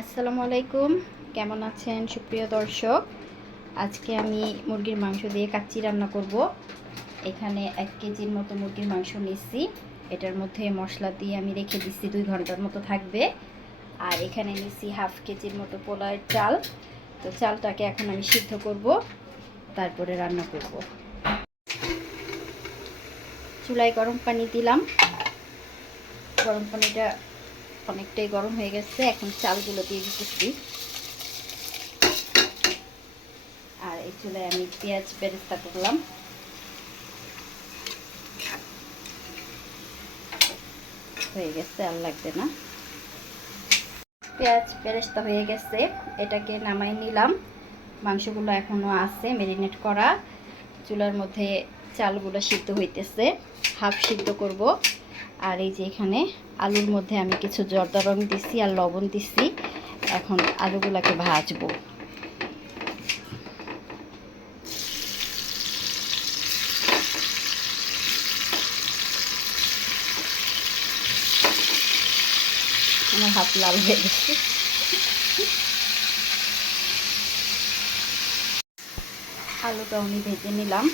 আসসালামু আলাইকুম। কেমন আছেন সুপ্রিয় দর্শক? আজকে আমি মুরগির মাংস দিয়ে কাচ্চি রান্না করব। এখানে এক কেজির মতো মুরগির মাংস নিচ্ছি এটার মধ্যে মশলা দিয়ে আমি রেখে দিচ্ছি দুই ঘণ্টার মতো থাকবে। আর এখানে নিচ্ছি হাফ কেজির মতো পোলার চাল। তো চালটাকে এখন আমি সিদ্ধ করব, তারপরে রান্না করব। চুলায় গরম পানি দিলাম। গরম পানিটা অনেকটাই গরম হয়ে গেছে, এখন চালগুলো দিয়ে দিতেছি। আর এই চুলায় আমি পেঁয়াজ বেরেস্তা করলাম। হয়ে গেছে, আর লাগবে না। পেঁয়াজ বেরেস্তা হয়ে গেছে, এটাকে নামাই নিলাম। মাংসগুলো এখনও আছে, ম্যারিনেট করা। চুলার মধ্যে চালগুলো সিদ্ধ হইতেছে, হাফ সিদ্ধ করব। আর এই যে এখানে আলুর মধ্যে আমি কিছু জর্দা রং দিছি আর লবণ দিছি। এখন আলুগুলাকে ভাজবো। আমার হাত লাল হয়ে গেছে। আলুটা আমি ভেজে নিলাম।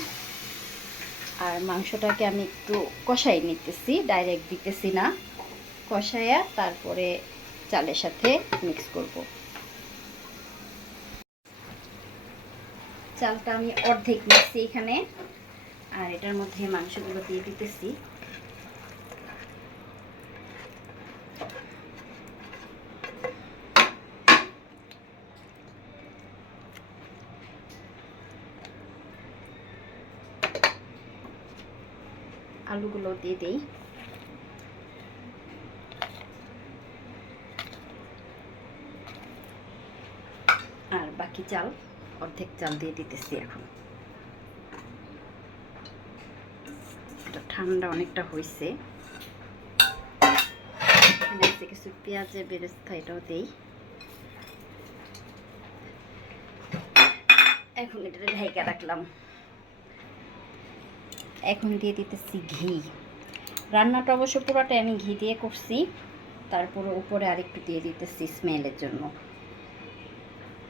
আর মাংসটাকে আমি একটু কষাই নিতেছি ডাইরেক্ট দিতেছি না। কষাইয়া তারপরে চালের সাথে মিক্স করব। চালটা আমি অর্ধেক নিচ্ছি এখানে, আর এটার মধ্যে মাংসগুলো দিয়ে দিতেছি। আলুগুলো দিয়ে দিই। আর বাকি চাল, অর্ধেক চাল দিয়ে দিতেছি এখন। এটা ঠান্ডা অনেকটা হয়েছে কিছু পেঁয়াজের বেরেস্তা এটাও দেই। এখন এটা ঢাইকা রাখলাম। এখন দিয়ে দিতেছি ঘি। রান্নাটা অবশ্য পুরোটাই আমি ঘি দিয়ে করছি। তারপরে উপরে আরেকটু দিয়ে দিতেছি স্মেলের জন্য।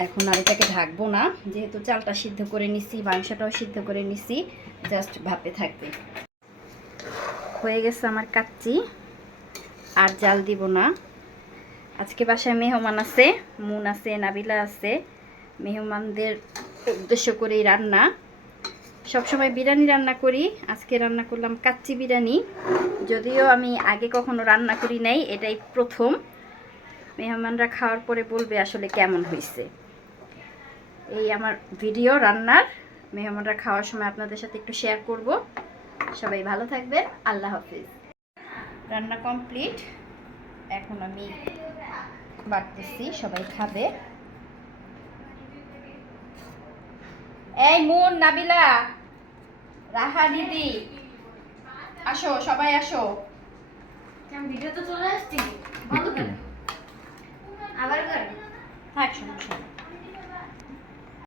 এখন আর এটাকে ঢাকবো না, যেহেতু চালটা সিদ্ধ করে নিছি, মাংসটাও সিদ্ধ করে নিছি, জাস্ট ভাপে থাকবে। হয়ে গেছে আমার কাচ্চি, আর জাল দিব না। আজকে বাসায় মেহমান আছে, মুন আছে, নাবিলা আছে। মেহমানদের উদ্দেশ্য করেই রান্না। সবসময় বিরিয়ানি রান্না করি। আজকে রান্না করলাম কাচ্চি বিরিয়ানি। যদিও আমি আগে কখনো রান্না করি নাই, এটাই প্রথম। মেহমানরা খাওয়ার পরে বলবে আসলে কেমন হয়েছে এই আমার ভিডিও রান্নার। মেহমানরা খাওয়ার সময় আপনাদের সাথে একটু শেয়ার করব। সবাই ভালো থাকবেন। আল্লাহ হাফিজ। রান্না কমপ্লিট এখন আমি বাড়তেছি, সবাই খাবে। এই মুন, নাবিলা! রাহা দিদি। আসো সবাই আসো। ভিডিও তো চলে আসছি? বন্ধ